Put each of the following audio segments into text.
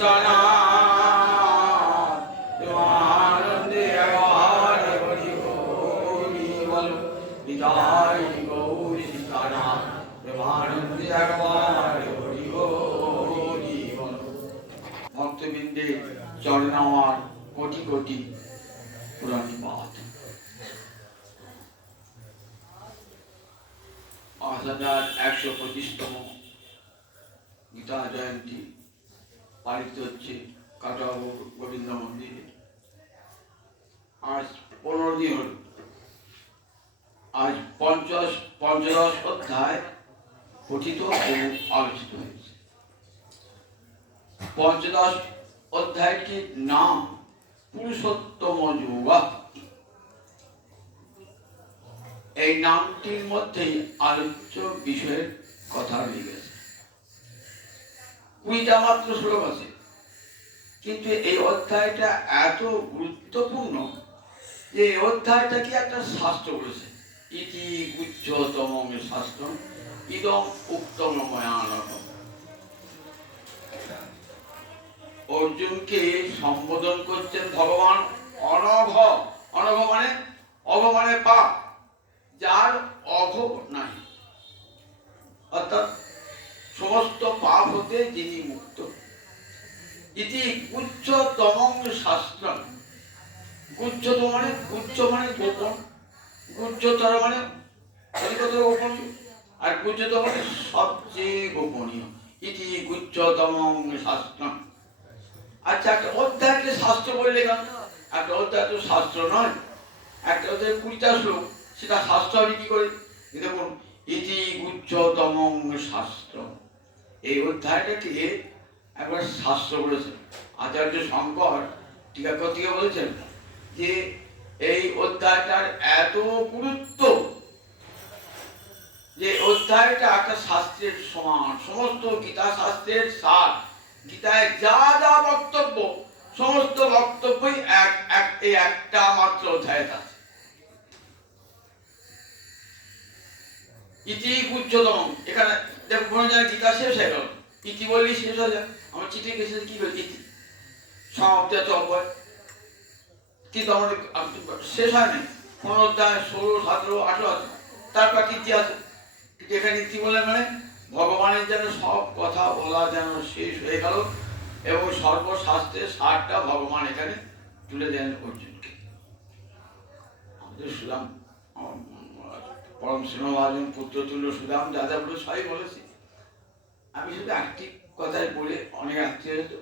সীতানাথ প্রেমানন্দে একবার হরি হরি বল বিদায় গৌর সীতানাথ প্রেমানন্দে একবার হরি হরি বল ভক্তবৃন্দে চরণ আমার কোটি কোটি প্রণিপাত আজ হাজার একশো পঁচিশতম গীতা জয়ন্তী। পালিত হচ্ছে কাটোয়া গোবিন্দ মন্দিরে। আজ পনেরো দিন হল। আজ পঞ্চাশ পঞ্চদশ অধ্যায় পঠিত ও আলোচিত হয়েছে। পঞ্চদশ অধ্যায়টির নাম পুরুষোত্তম যোগা এই নামটির মধ্যেই আলোচ্য বিষয়ের কথা রয়ে গেছে। কুড়িটা মাত্র শ্লোক আছে। কিন্তু এই অধ্যায়টা এত গুরুত্বপূর্ণ যে এই অধ্যায়টাকে একটা শাস্ত্র বলেছে? ইতি গুচ্ছতম শাস্ত্র ইদম উত্তম ময়ানক অর্জুনকে সম্বোধন করছেন ভগবান অনঘ অনঘ মানে অঘ মানে পাপ, যার অঘ নাই। অর্থাৎ সমস্ত পাপ হতে যিনি মুক্ত। ইতি গুচ্ছতম শাস্ত্র। গুচ্ছতম মানে গুচ্ছ মানে গোপন গুচ্ছতর মানে গোপন আর গুচ্ছতম মানে সবচেয়ে গোপনীয়। ইতি গুচ্ছতম শাস্ত্র। আচ্ছা একটা অধ্যায়কে শাস্ত্র বললে কেন একটা অধ্যায় তো শাস্ত্র নয়। একটা অধ্যায় কুড়িটা শ্লোক, সেটা শাস্ত্র হবে কি করে? দেখুন, ইতি গুচ্ছতম শাস্ত্র। এই অধ্যায়টাকে একবার শাস্ত্র বলেছেন। আচার্য শঙ্কর টিকাকর থেকে বলেছেন যে এই অধ্যায়টার এত গুরুত্ব যে অধ্যায়টা একটা শাস্ত্রের সমান, সমস্ত গীতা শাস্ত্রের সার, গীতায় যা যা বক্তব্য, সমস্ত বক্তব্যই এক এক, এই একটা মাত্র অধ্যায় আছে। ইতি গুচ্ছতম এখানে দেখো কোনো জায়গায় গীতা শেষ হয়ে গেল ইতি বললি? শেষ হয়ে যায় আমার চিঠি শেষ কি হল? ইতি সমাপ্তি আছে অপয় কিন্তু আমাদের শেষ হয়নি। পনেরো অধ্যায় ষোলো, সতেরো, আঠেরো আছে। তারপর ইতি আছে? এখানে ইতি বলে মানে? ভগবানের যেন সব কথা বলা যেন শেষ হয়ে গেল এবং সর্বশাস্ত্রের সারটা ভগবান এখানে তুলে দেন অর্জুনকে। আমাদের সুদাম পরম স্নেহভাজন পুত্র তুল্য সুদাম দাদা বলে সবাই বলেছে। আমি শুধু একটি কথাই বলে অনেক আত্মীয় হতো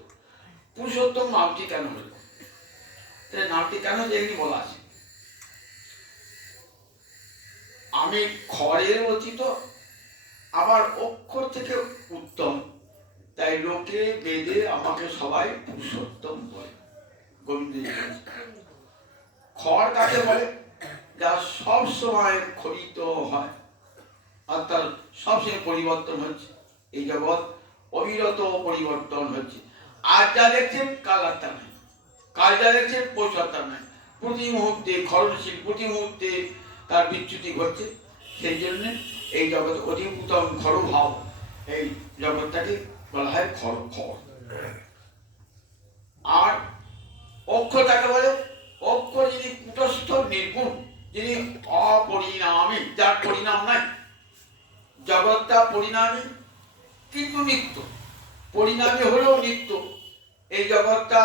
পুরুষোত্তম নামটি কেন হলো তাই নামটি কেন যে এগুলি বলা আছে? আমি খড়ের অতীত, আবার অক্ষর থেকে উত্তম। তাই লোকে, বেদে আমাকে সবাই পুরুষোত্তম বলে। গোবিন্দ খড় কাকে বলে? যা সব সময় খরিত হয়, অর্থাৎ সবসময় পরিবর্তন হচ্ছে। এই জগৎ অবিরত পরিবর্তন হচ্ছে। আজ যা দেখছেন কাল আর তা নাই কাল যা দেখছেন আর তা নাই প্রতি মুহূর্তে খরণশীল প্রতি মুহূর্তে তার বিচ্যুতি ঘটছে। সেই জন্য এই জগৎ অধিভূতম খরভাব এই জগৎটাকে বলা হয় খর খর আর অক্ষ তাকে বলে, অক্ষ যদি কুটস্থ, নির্গুণ যিনি অপরিণামী, যার পরিণাম নাই। জগৎটা পরিণামী, কিন্তু নিত্য। পরিণামী হলেও নিত্য। এই জগৎটা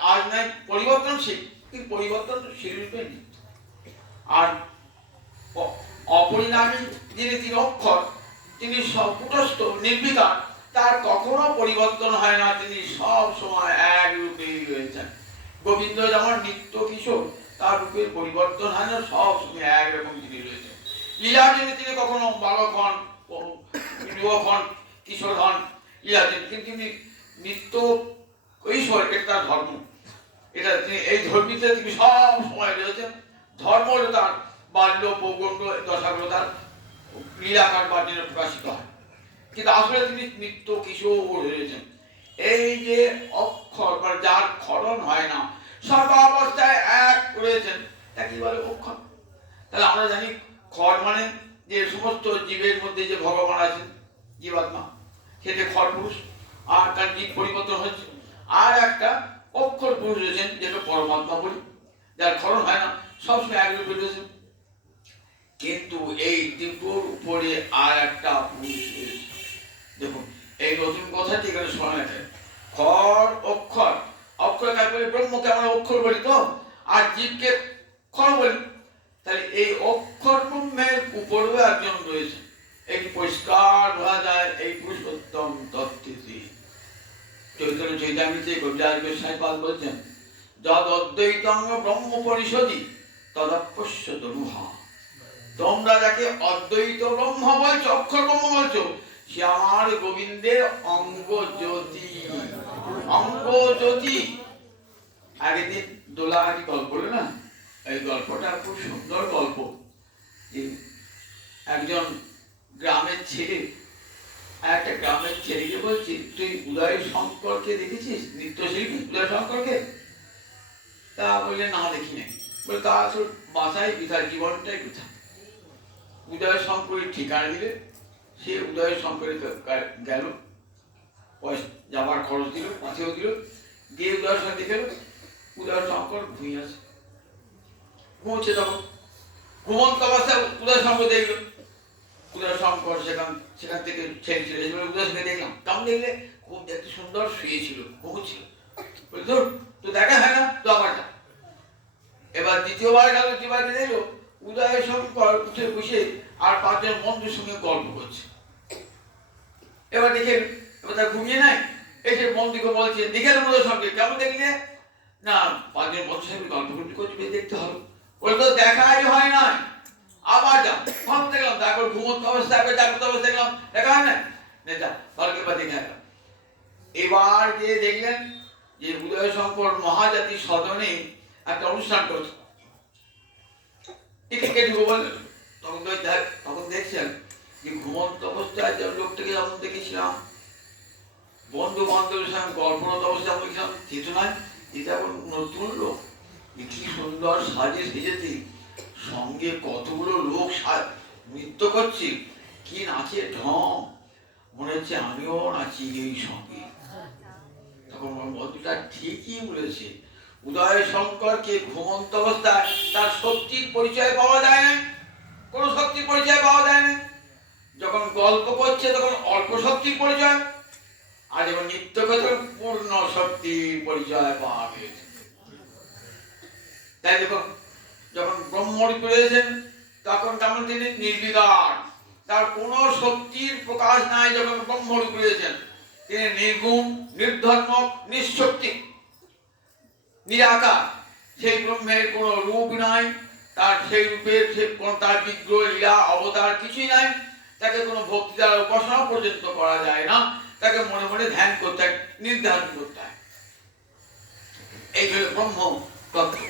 আজ নাই, পরিবর্তনশীল। কিন্তু পরিবর্তনশীল রূপে নিত্য। আর অপরিণামী যিনি তিনি অক্ষর, তিনি সকুটস্থ নির্বিকার, তার কখনো পরিবর্তন হয় না। তিনি সব সময় এক রূপেই রয়েছেন। গোবিন্দ যেমন নিত্য কিশোর তার রূপের পরিবর্তন হয় না, সব সময় একরকম জিনিস রয়েছে লীলা তিনি কখনো বালক হন যুবক হন, কিশোর হন লীলা কিন্তু তিনি নিত্য ঈশ্বর তার ধর্ম। এটা তিনি এই ধর্মীতে তিনি সব সময় রয়েছেন। ধর্ম তার বাল্য পৌগণ্ড দশাগুলো তার লীলাকার বাদ্যে প্রকাশিত হয়। কিন্তু আসলে তিনি নিত্য কিশোর রয়েছেন। এই যে অক্ষর মানে যার ক্ষরণ হয় না সর্বাবস্থায় এক রয়েছেন। তা বলে অক্ষর তাহলে আমরা জানি খর মানে যে সমস্ত জীবের মধ্যে যে ভগবান আছেন, জীবাত্মা, সেটা খর পুরুষ, আর তার জীব পরিবর্তন হচ্ছে। আর একটা অক্ষর পুরুষ রয়েছেন, যেটা পরমাত্মা বলি, যার খরণ হয় না, সবসময় এক রূপে রয়েছেন। কিন্তু এই দুটোর উপরে আর একটা পুরুষ রয়েছে। দেখুন, এই নতুন কথাটি এখানে শোনা গেছে। খর অক্ষর অক্ষর কাকে বলি, ব্রহ্মকে আমরা অক্ষর বলি তো? আর জীবকে খর বলি? তাহলে এই অক্ষর ব্রহ্মের উপরেও একজন রয়েছে। এটি পরিষ্কার বোঝা যায়, এই পুরুষোত্তম তত্ত্বটি চৈতন্য চৈতামিতে কবিরাজ গোস্বাই পাল বলছেন, যদ ব্রহ্ম পরিষদি তদপস্য তনুহা তোমরা যাকে অদ্বৈত ব্রহ্ম বলছো, অক্ষর ব্রহ্ম বলছো, সে আমার গোবিন্দের অঙ্গ জ্যোতি অঙ্গ জ্যোতি আগের দিন দোলাহাটি গল্প না? এই গল্পটা খুব সুন্দর গল্প। একজন গ্রামের ছেলে, একটা গ্রামের ছেলেকে বলছি, তুই উদয় শঙ্করকে দেখেছিস? নৃত্যশিল্পী উদয় শঙ্করকে? তা বললে, না দেখি নাই বলে, তা তোর বাসায় পিতার জীবনটাই পিতা উদয় শঙ্করের ঠিকানা দিলে, সে উদয় শঙ্করের গেল। যাওয়ার খরচ দিল পাঠিয়েও দিল দিয়ে উদয় শঙ্কর দেখে উদয় শঙ্কর ঘুমিয়ে আছে। ঘুমোচ্ছে তখন। ঘুমন্ত অবস্থায় উদয় শঙ্কর দেখল। উদয় শঙ্কর সেখান সেখান থেকে ছেড়ে বলে, উদয় শঙ্কর দেখলাম। কেমন দেখলে খুব দেখতে সুন্দর শুয়েছিল ঘুমোচ্ছিল। বলে ধর তো দেখা হয় না তো আবার যা। এবার দ্বিতীয়বার গেল যেবার দেখল উদয় শঙ্কর উঠে বসে আর পাঁচজন বন্ধুর সঙ্গে গল্প করছে। এবার দেখে এবার ঘুমিয়ে নাই? এসে বন্ধুকে বলছে এলো উদয় শঙ্কর কেমন দেখলে? না পাঁচজন বন্ধুর সঙ্গে গল্প করতে করতে দেখতে হলো বলে তো দেখাই হয় না আবার যা ভাব দেখলাম তারপর ঘুমন্ত অবস্থায় একবার জাগ্রত অবস্থায় দেখলাম, দেখা হয় না নেতা ভালোকে বা দেখে এবার যে দেখলেন যে উদয় শঙ্কর মহাজাতি সদনে একটা অনুষ্ঠান করছে। টিকিট কেটে বললেন তখন তো তখন দেখছেন যে ঘুমন্ত অবস্থায় লোকটাকে যেমন দেখেছিলাম বন্ধু বান্ধবের সঙ্গে গল্পরত অবস্থায় আমরা দেখছিলাম চেতনায়, এটা এখন নতুন লোক। কি সুন্দর সাজে সেজেছে। সঙ্গে কতগুলো লোক নৃত্য করছে। কি নাচে ঢং। মনে হচ্ছে আমিও নাচি এই সঙ্গে। তখন বন্ধুটা ঠিকই বলেছে। উদয় শঙ্করকে ঘুমন্ত অবস্থায় তার শক্তির পরিচয় পাওয়া যায় না। কোনো শক্তির পরিচয় পাওয়া যায় না। যখন গল্প করছে তখন অল্প শক্তির পরিচয়। আর যখন নৃত্য তখন পূর্ণ শক্তির পরিচয় পাওয়া গেছে তাই দেখুন যখন ব্রহ্মরূপ রয়েছেন তখন তেমন তিনি নির্বিকার। তার কোনো শক্তির প্রকাশ নাই যখন ব্রহ্মরূপ রয়েছেন তিনি নির্গুণ, নির্ধর্মক, নিঃশক্তি, নিরাকার। সেই ব্রহ্মের কোনো রূপ নাই, তার সেই রূপের সে তার বিগ্রহ, লীলা, অবতার কিছুই নাই। তাকে কোনো ভক্তি দ্বারা উপাসনা পর্যন্ত করা যায় না। তাকে মনে মনে ধ্যান করতে হয়, নির্ধারণ করতে হয়। এই হলো ব্রহ্ম তত্ত্ব।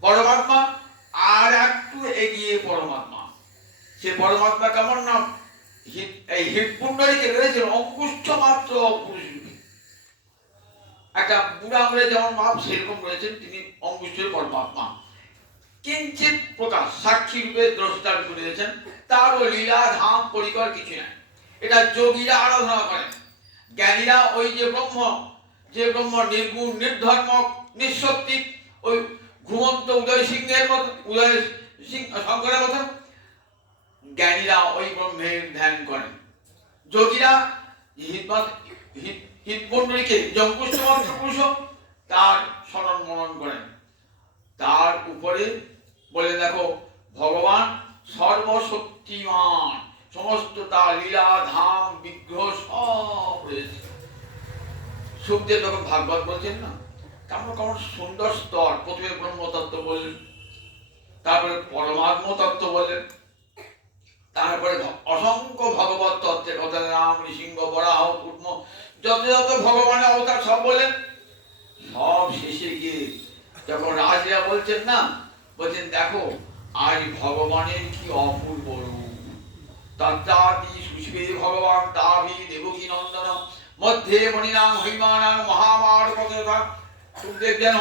পরমাত্মা আর একটু এগিয়ে পরমাত্মা। সে পরমাত্মা কেমন না? হিত- এই হৃৎপুণ্ডরীকে রয়েছে অঙ্কুষ্ঠ মাত্র পুরুষ একটা বুড়া আঙুলের যেমন মাপ, সেরকম রয়েছেন তিনি অঙ্কুষ্ঠের পরমাত্মা। কিঞ্চিত প্রকাশ, সাক্ষী রূপে দ্রষ্টা রূপে রয়েছেন। তারও লীলা, ধাম, পরিকর কিছু নাই। এটা যোগীরা আরাধনা করেন। জ্ঞানীরা ওই যে ব্রহ্ম যে ব্রহ্ম নির্গুণ নির্ধর্ম নিঃশক্তি, ওই ঘুমন্ত উদয় সিংহের মতো, উদয় সিংহ শঙ্করের মতো, জ্ঞানীরা ওই ব্রহ্মের ধ্যান করেন। যোগীরা হিতমন্ডলীকে মন্ত্র পুরুষ তার স্মরণ মনন করেন। তার উপরে বলে দেখো ভগবান সর্বশক্তিমান সমস্ত তার লীলা ধাম বিগ্রহ সব রয়েছে সুখদেব যখন ভাগবত বলছেন না কেমন কেমন সুন্দর স্তর, প্রথমে ব্রহ্মতত্ত্ব বললেন, তারপরে পরমাত্ম তত্ত্ব বললেন, তারপরে অসংখ্য ভগবত তত্ত্বের কথা রাম, নৃসিংহ, বরাহ কুর্ম যত যত ভগবানের অবতার সব বলেন সব শেষে গিয়ে যখন রাজরা বলছেন না, বলছেন, দেখো, আজ ভগবানের কি অপূর্ব রূপ। তত্তাদি সুশীবে ভগবান তাভি দেবকী নন্দন মধ্যে মণিনাং হৈমানাং মহামার কথা সুখদেব যেন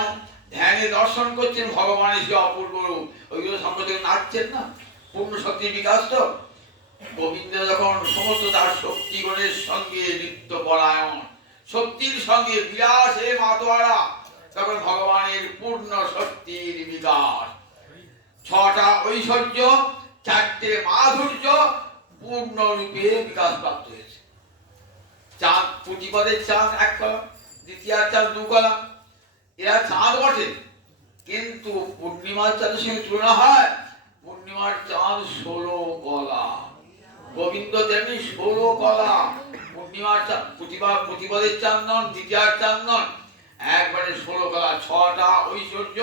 ধ্যানে দর্শন করছেন ভগবানের সে অপূর্ব ওইগুলো সম্পর্কে নাচছেন না? পূর্ণ শক্তির বিকাশ তো? গোবিন্দ যখন সমস্ত তার শক্তিগণের সঙ্গে নৃত্য পরায়ণ, শক্তির সঙ্গে বিলাসে মাতোয়ারা, তখন ভগবানের পূর্ণ শক্তির বিকাশ। ছটা ঐশ্বর্য, চারটে মাধুর্য পূর্ণরূপে বিকাশ প্রাপ্ত হয়েছে। চাঁদ প্রতিপদের চাঁদ এক কলা দ্বিতীয় চাঁদ দু কলা। এরা চাঁদ বটে, কিন্তু পূর্ণিমার চাঁদের সঙ্গে তুলনা হয় পূর্ণিমার চাঁদ ষোলো কলা। গোবিন্দ তেমনি ষোলো কলা। পূর্ণিমার চাঁদ প্রতিভা প্রতিপদের চাঁদ নন দ্বিতীয় চাঁদ নন। একবারে ষোলো কলা, ছটা ঐশ্বর্য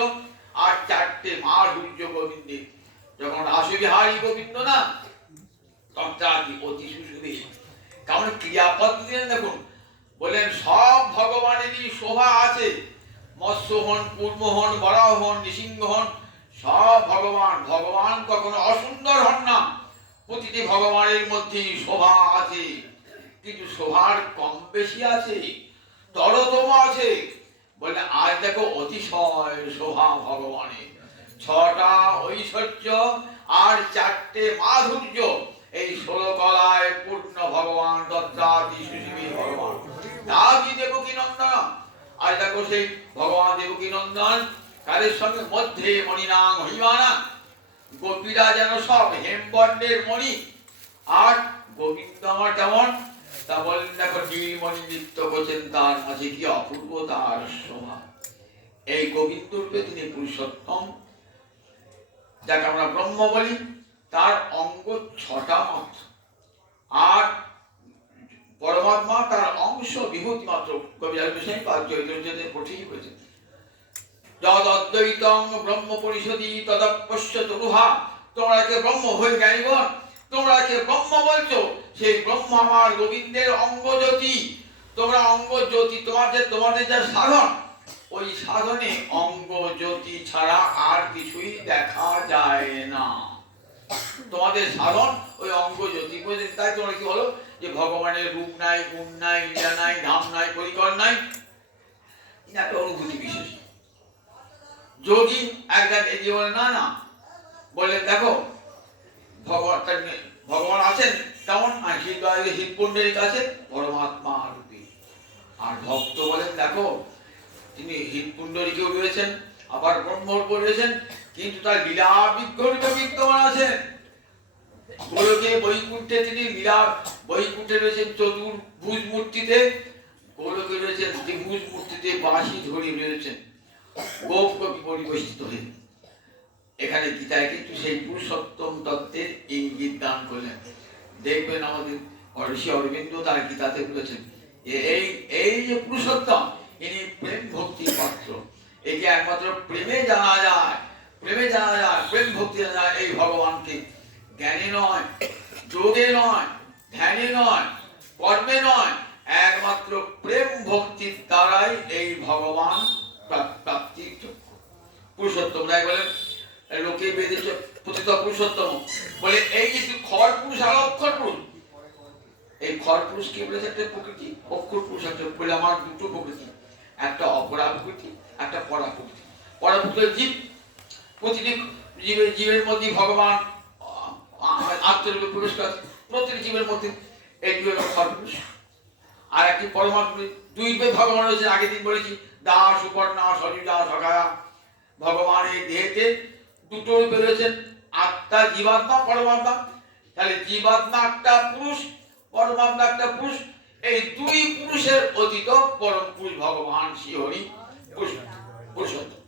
আর চারটে মাধুর্য গোবিন্দের যখন রাসবিহারী গোবিন্দ না তখন তন্ত্রাদি অতি সুশুভে কারণ ক্রিয়াপদ দিলেন দেখুন। বললেন, সব ভগবানেরই শোভা আছে। মৎস্য হন কুর্ম হন বরাহ হন নৃসিংহ হন সব ভগবান। ভগবান কখনো অসুন্দর হন না। প্রতিটি ভগবানের মধ্যেই শোভা আছে। কিন্তু শোভার কম বেশি আছে, তরতম আছে। বলে আজ দেখো অতিশয় শোভা ভগবানের। ছটা ঐশ্বর্য আর চারটে মাধুর্য। এই ষোলো কলায় পূর্ণ ভগবান, দত্তাদি সুশীলী ভগবান। তাকি দেবকী নন্দন। আর দেখো সেই ভগবান দেবকী নন্দন কাদের সঙ্গে মধ্যে মণিনাং হইবানা গোপীরা যেন সব হেমবর্ণের মণি। আর গোবিন্দ আমার কেমন? তা বলেন, দেখো নীলমণি নৃত্য করছেন তার মাঝে কি অপূর্ব তার শোভা। এই গোবিন্দ রূপে তিনি পুরুষোত্তম, যাকে আমরা ব্রহ্ম বলি। তার অঙ্গ ছটা মাত্র। আর পরমাত্মা তার অংশ বিভূতি মাত্র। কবিরাজ বিষয় বা চৈতন্যতে পঠেই হয়েছে যদ অদ্বৈতং ব্রহ্ম পরিষদি তদপশ্য তরুহা তোমরা কে ব্রহ্ম হয়ে জ্ঞানীগণ তোমরা কে ব্রহ্ম বলছো, সেই ব্রহ্ম আমার গোবিন্দের অঙ্গ জ্যোতি। তোমরা অঙ্গ জ্যোতি তোমাদের তোমাদের যা সাধন, ওই সাধনে অঙ্গ জ্যোতি ছাড়া আর কিছুই দেখা যায় না। তোমাদের সাধন ওই অঙ্গ জ্যোতি। তাই তোমরা কি বলো? যে ভগবানের রূপ নাই, গুণ নাই, লীলা নাই, ধাম নাই, পরিকর নাই। এটা একটা অনুভূতি বিশেষ। যোগী একজন এগিয়ে বলে, না না। বললেন দেখো, ভগবান ভগবান আছেন কেমন আর হৃদয় হৃদপুণ্ডের কাছে পরমাত্মা রূপী। আর ভক্ত বলেন, দেখো, তিনি হৃদপুণ্ডরীকেও রয়েছেন আবার ব্রহ্মর রয়েছেন কিন্তু তার লীলা বিগ্রহিত বিদ্যমান আছেন গোলকে বৈকুণ্ঠে তিনি লীলা বৈকুণ্ঠে রয়েছেন চতুর্ভুজ মূর্তিতে, গোলকে রয়েছেন ত্রিভুজ মূর্তিতে বাঁশি হয়ে। এখানে গীতায় কিন্তু সেই পুরুষোত্তম তত্ত্বের ইঙ্গিত দান করলেন। দেখবেন আমাদের ঋষি অরবিন্দ তার গীতাতে বলেছেন এই এই যে পুরুষোত্তম, ইনি প্রেম ভক্তি পাত্র। একে একমাত্র প্রেমে জানা যায়। প্রেমে জানা যায় প্রেম ভক্তি জানা যায় এই ভগবানকে। জ্ঞানে নয়, যোগে নয়, ধ্যানে নয়, কর্মে নয়, একমাত্র প্রেম ভক্তির দ্বারাই এই ভগবান প্রাপ- প্রাপ্তির যোগ্য। পুরুষোত্তম তাই বলেন, লোকে বেঁধেছে, পতিত পুরুষোত্তম, বলে এই যে খড় পুরুষ আর অক্ষর পুরুষ, এই খড় পুরুষ কি বলেছে একটা প্রকৃতি? অক্ষর পুরুষ, একটা বলে আমার দুটো প্রকৃতি, একটা অপরা প্রকৃতি একটা পরা প্রকৃতি পরা প্রকৃতি জীব প্রতিটি জীবের জীবের মধ্যে ভগবান, আত্মরূপে প্রবেশ করে প্রতিটি জীবের মধ্যে হলো খড় আর একটি পরমাত্মা, দুই ভগবান রয়েছে, আগের দিন বলেছি, দাস সুপর্ণা সরিদা সখায়া ভগবান এই দেহেতে দুটো রূপে রয়েছেন আত্মা, জীবাত্মা, পরমাত্মা। তাহলে জীবাত্মা একটা পুরুষ, পরমাত্মা একটা পুরুষ। এই দুই পুরুষের অতীত পরম পুরুষ ভগবান শ্রী হরি পুরুষ পুরুষোত্তম।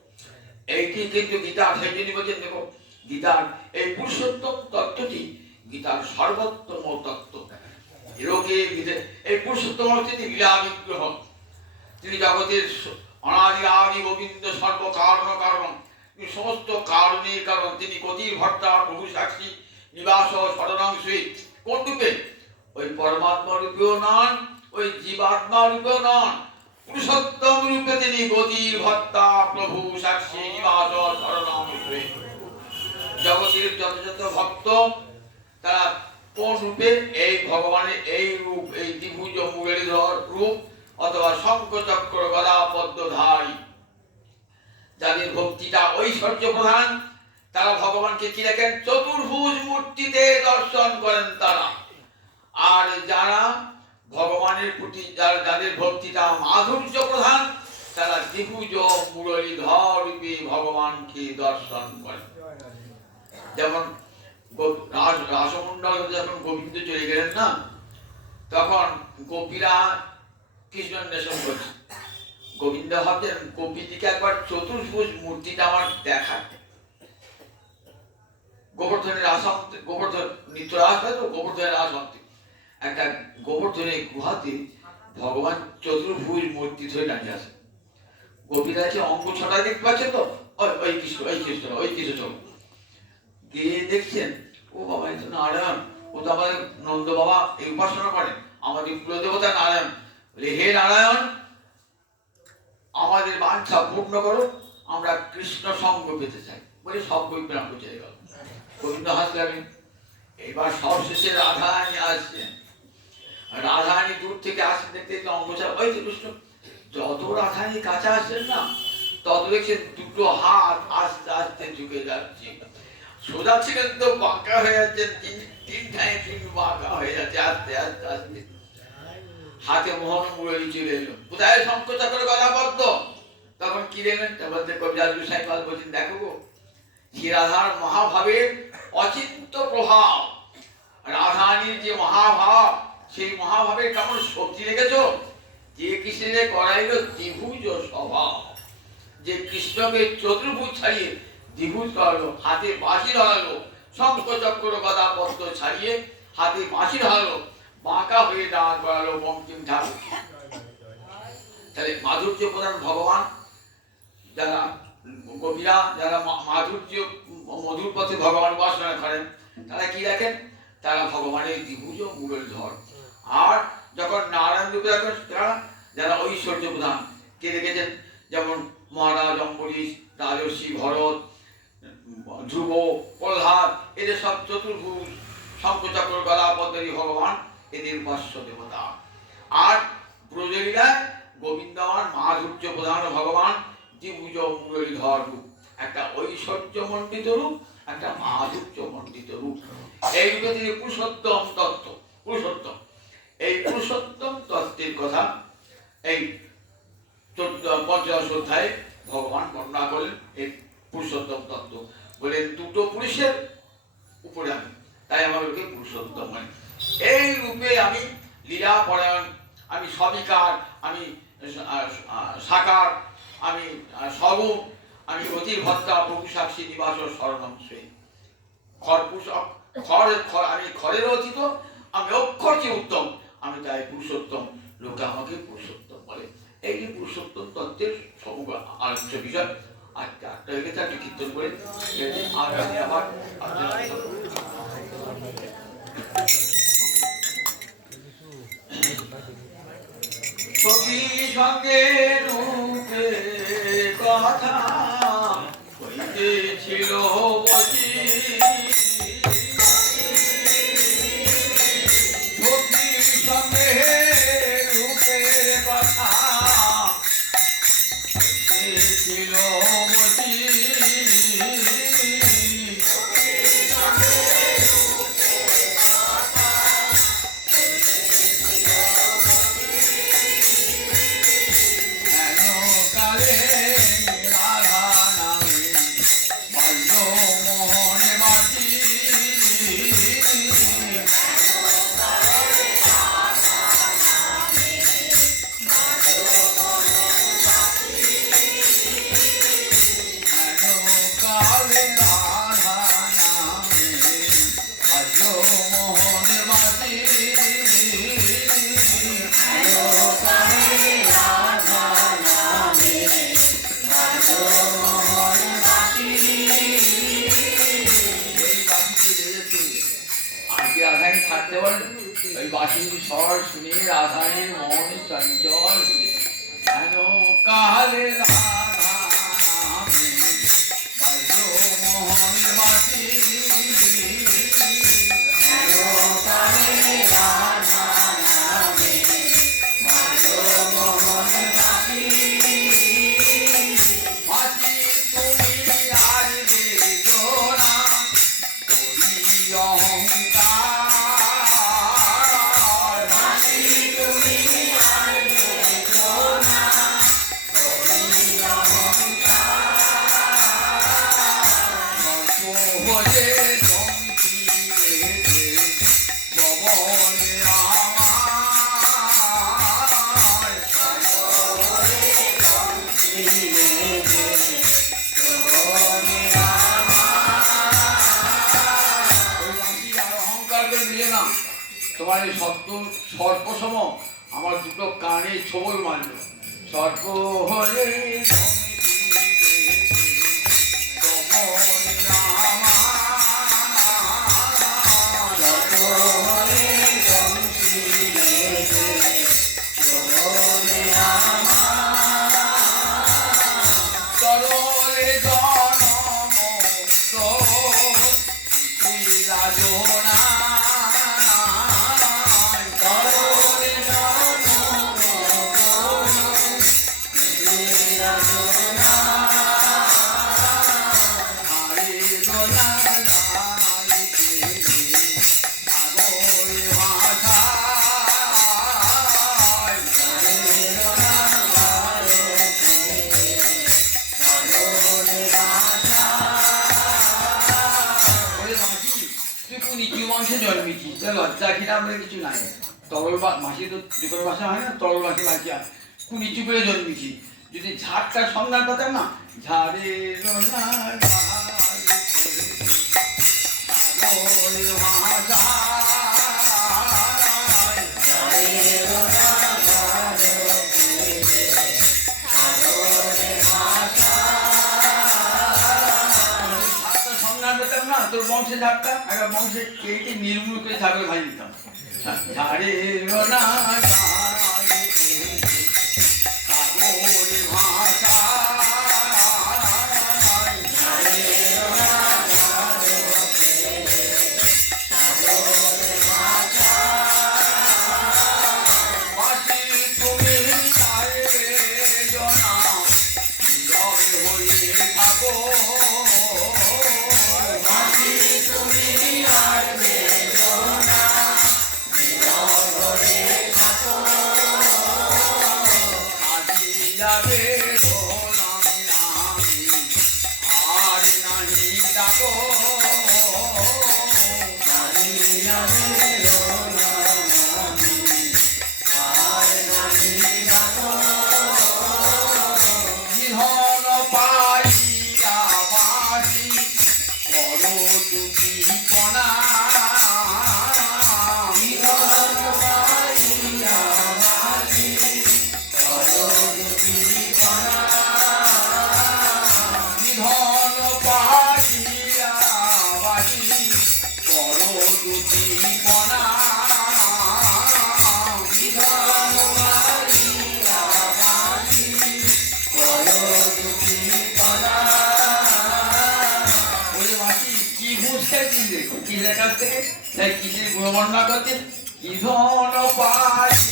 এইটি কিন্তু গীতা সেই জন্য বলছেন, দেখো, গীতার এই পুরুষোত্তম তত্ত্বটি গীতার সর্বোত্তম তত্ত্ব। লোকে এই পুরুষোত্তম হচ্ছে তিনি লীলা বিগ্রহ। তিনি জগতের অনাদি আদি গোবিন্দ সর্ব কারণ, তিনি সমস্ত কারণের কারণ, তিনি গতির ভর্তা, প্রভু সাক্ষী, নিবাস স্মরণাংশে কোন রূপে? ওই পরমাত্মা রূপেও নন, ওই জীবাত্মা রূপেও নন। পুরুষোত্তম গতির ভর্তা প্রভু সাক্ষী নিবাস স্মরণাংশে জগতের যত ভক্ত, তারা কোন রূপে এই ভগবানের এই রূপ, এই দ্বিভুজ মুগেরিধর রূপ, অথবা শঙ্খচক্র গদা পদ্মধারী যাদের ভক্তিটা ঐশ্বর্য প্রধান, তারা ভগবানকে কি দেখেন? চতুর্ভুজ মূর্তিতে দর্শন করেন তারা। আর যারা ভগবানের প্রতি যাদের ভক্তিটা মাধুর্য প্রধান তারা দ্বিভুজ মুরলীধর রূপে ভগবানকে দর্শন করে। যেমন গো- রাস- যখন গোবিন্দ চলে গেলেন না, তখন গোপীরা কৃষ্ণ অন্বেষণ করছে। গোবিন্দ ভাবছেন গোপীদিকে একবার চতুর্ভুজ মূর্তিটা আমার দেখা গোবর্ধনের আসামতে গোবর্ধন নিত্য রাস হয় তো, গোবর্ধনের আসামতে একটা গোবর্ধনের গুহাতে ভগবান চতুর্ভুজ মূর্তি ধরে দাঁড়িয়ে আছে। গোপীরা আছে অঙ্গ ছটা দেখতে পাচ্ছেন তো? ওই ওই কৃষ্ণ ওই কৃষ্ণ ওই কৃষ্ণ গিয়ে দেখছেন ও বাবা এই নারায়ণ। ও তো আমাদের নন্দ বাবা এই উপাসনা করেন। আমাদের কুলদেবতা নারায়ণ। বলে, হে নারায়ণ আমাদের বাঞ্ছা পূর্ণ করো আমরা কৃষ্ণ সঙ্গ পেতে চাই। বলে সব প্রাণ চলে গেল। গোবিন্দ হাসলেন। এবার সবশেষে রাধারানী আসছেন। রাধারানী দূর থেকে আসেন দেখতে অঙ্গচা ওই তো কৃষ্ণ। যত রাধারানী কাছে আসছেন না তত দেখছেন দুটো হাত আস্তে আস্তে ঝুঁকে যাচ্ছে। সোজা ছিলেন তো বাঁকা হয়ে যাচ্ছে, তিন তিন ঠাই তিন বাঁকা হয়ে যাচ্ছে, আস্তে আস্তে আস্তে। হাতে মোহন মুরলি চলে এলো কোথায় সংকোচা করে কথা বলতো তখন কি দেখলেন? তারপর কবিরাজ গোসাই পাল বলছেন, দেখো গো রাধার মহাভাবের অচিন্ত প্রভাব, রাধারানীর যে মহাভাব, সেই মহাভাবের কেমন শক্তি রেখেছো? যে কৃষ্ণের করাইল দ্বিভুজ স্বভাব। যে কৃষ্ণকে চতুর্ভুজ ছাড়িয়ে দ্বিভুজ করালো, হাতে বাঁশি ধরালো শঙ্খ চক্র গদা পদ্ম ছাড়িয়ে হাতে বাঁশি ধরালো বাঁকা হয়ে দাঁড় করালো বঙ্কিম ঠাকুর। তাহলে মাধুর্য প্রধান ভগবান, যারা কবিরা, যারা মাধুর্য মধুর পথে ভগবান উপাসনা করেন, তারা কি দেখেন? তারা ভগবানের দ্বিভুজ মুরলীধর আর যখন নারায়ণ রূপে দেখেন তারা যারা ঐশ্বর্য প্রধান। কে দেখেছেন? যেমন মহারাজ, অম্বরীশ, রাজর্ষি, ভরত, ধ্রুব, প্রহ্লাদ, এদের সব চতুর্ভুজ শঙ্কচক্র গদা পদ্মী ভগবান, এদের উপাস্য দেবতা। আর ব্রজলীলায় গোবিন্দমান, মাধুর্য প্রধান ভগবান দ্বিভুজ মুরলীধর রূপ। একটা ঐশ্বর্য মণ্ডিত রূপ, একটা মাধুর্য মণ্ডিত রূপ। এই রূপে তিনি পুরুষোত্তম তত্ত্ব, পুরুষোত্তম। এই পুরুষোত্তম তত্ত্বের কথা এই পঞ্চদশ অধ্যায়ে ভগবান বর্ণনা করলেন এই পুরুষোত্তম তত্ত্ব। বলে দুটো পুরুষের উপরে আমি, তাই আমার ওকে পুরুষোত্তম হয় এই রূপে আমি লীলা পরায়ণ, আমি সবিকার আমি সাকার, আমি সগুণ আমি অতির ভত্তা প্রভু সাক্ষী নিবাস স্মরণম শ্রী খর পুষক খর খর আমি খরের অতীত, আমি অক্ষর যে উত্তম, আমি তাই পুরুষোত্তম, লোকে আমাকে পুরুষোত্তম। এই পুরুষোত্তম সমগ্র আলোচ্য বিষয় আর চারটা হয়ে গেছে কীর্তন করে আবার সঙ্গে কথা হইতেছিল বসি বাঁশির স্বর শুনে রাধারানীর মন চঞ্চল কেন কালে এই সত্য সর্পসম আমার দুটো কানে ছবল মারল সর্প হয়ে জনম তরল বা মাসি তো যে কোনো ভাষা হয় না তরল মাসি মাসি আর কোন নিচু করে জন্মেছি যদি ঝাড়টার সন্ধান পেতাম না ঝাড়ে তোর বংশে ঝাড়টা একবার বংশে কেটে নির্মূল করে ছাগল ভাই দিতাম ঝাড়ে না কিসের গুণবর্ণনা ইধন কি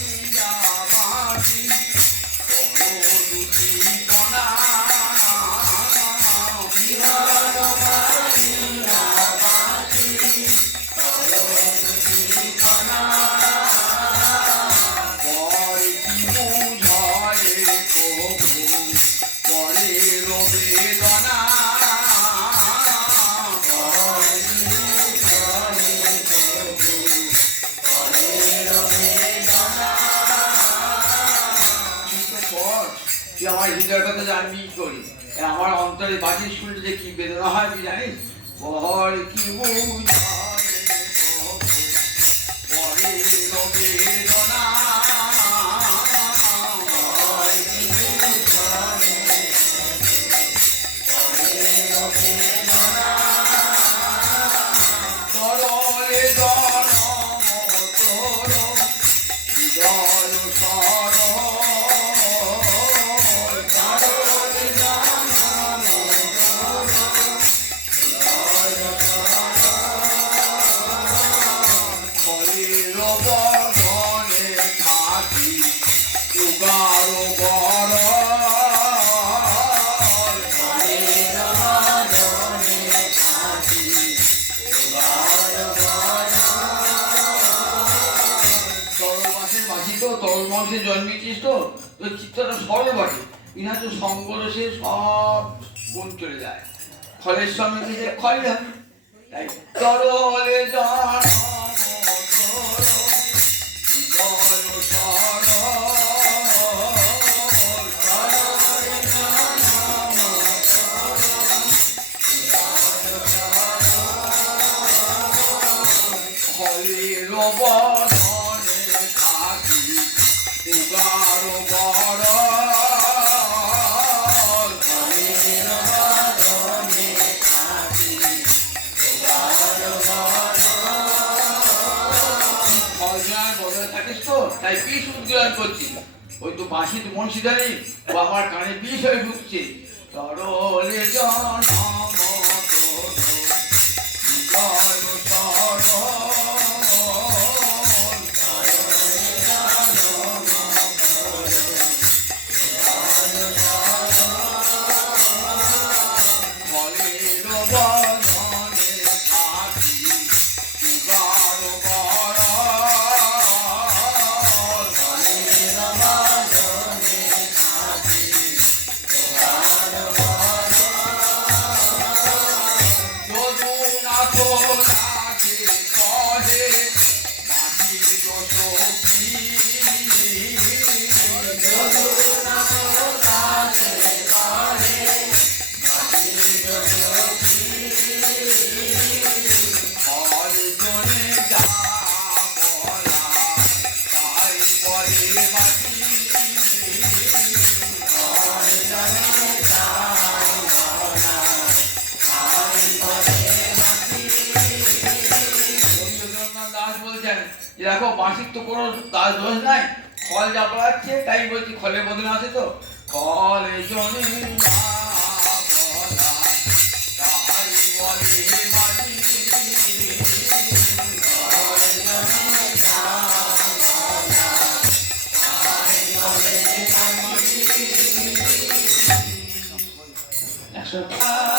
আমার অন্তরে বাজি শুনলে যে কি বেদনা হয় তুই জানিস? কি বুঝায় তো ওই চিত্তটা সরল বটে। ইনা তো সংঘর্ষে সব গুণ চলে যায়। ফলের সঙ্গে যে ক্ষয় হয় তাই তরলে জানা God. উদ্গীরণ করছি। ওই তো বাঁশি তো বংশীধারী ও আমার কানে বিষ হয়ে ঢুকছে। তরলে জন বাঁশির তো কোনো দাস দোষ নাই। খল যা পড়াচ্ছে তাই বলছি খলের বদলে আছে তো। খলে জনে না